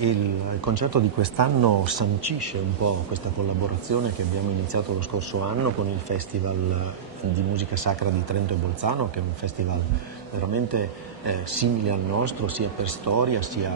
Il concerto di quest'anno sancisce un po' questa collaborazione che abbiamo iniziato lo scorso anno con il Festival di Musica Sacra di Trento e Bolzano, che è un festival veramente simile al nostro, sia per storia sia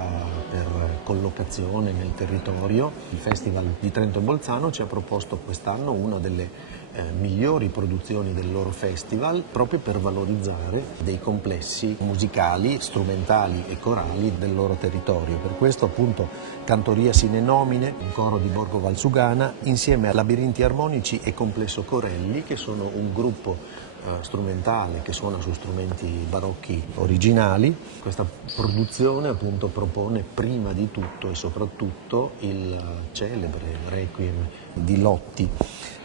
per collocazione nel territorio. Il Festival di Trento e Bolzano ci ha proposto quest'anno una delle migliori produzioni del loro festival, proprio per valorizzare dei complessi musicali, strumentali e corali del loro territorio. Per questo appunto Cantoria Sine Nomine, un coro di Borgo Valsugana, insieme a Labirinti Armonici e Complesso Corelli, che sono un gruppo strumentale che suona su strumenti barocchi originali. Questa produzione appunto propone prima di tutto e soprattutto il celebre Requiem di Lotti.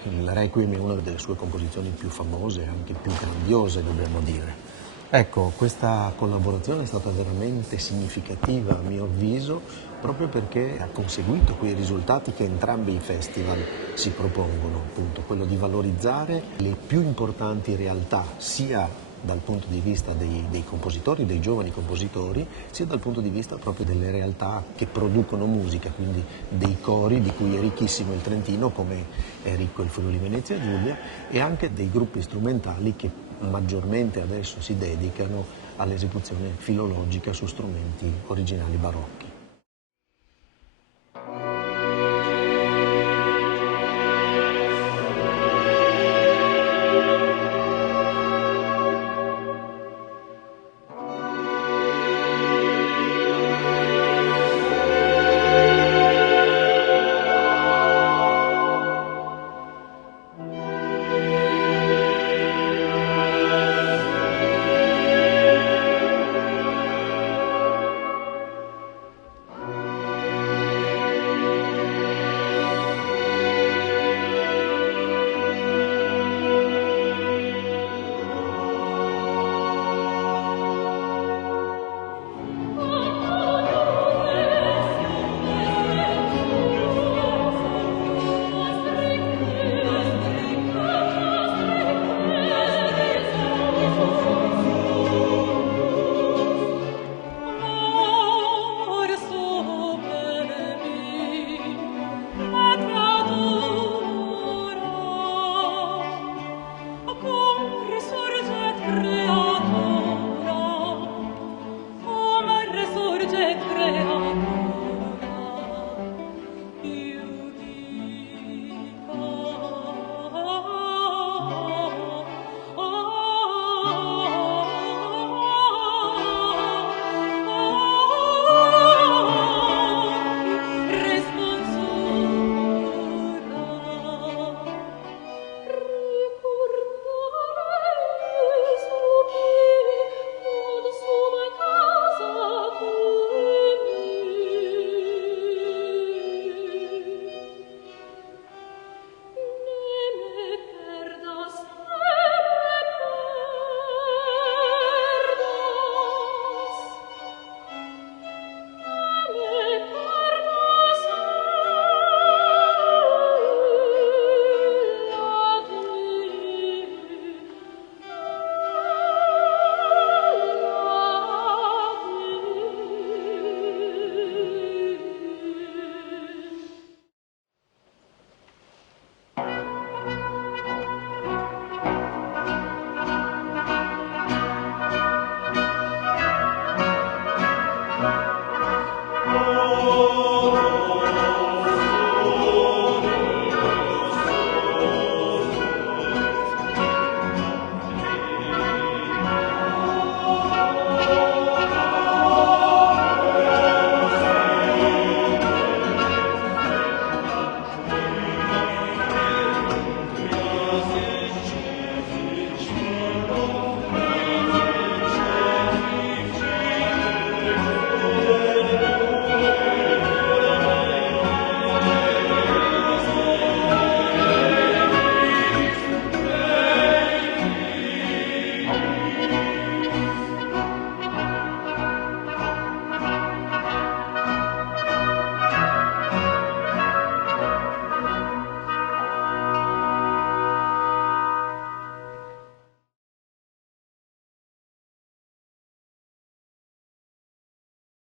Il Requiem è una delle sue composizioni più famose e anche più grandiose, dobbiamo dire. Ecco, questa collaborazione è stata veramente significativa a mio avviso, proprio perché ha conseguito quei risultati che entrambi i festival si propongono, appunto quello di valorizzare le più importanti realtà, sia dal punto di vista dei compositori, dei giovani compositori, sia dal punto di vista proprio delle realtà che producono musica, quindi dei cori di cui è ricchissimo il Trentino, come è ricco il Friuli Venezia Giulia, e anche dei gruppi strumentali che maggiormente adesso si dedicano all'esecuzione filologica su strumenti originali barocchi.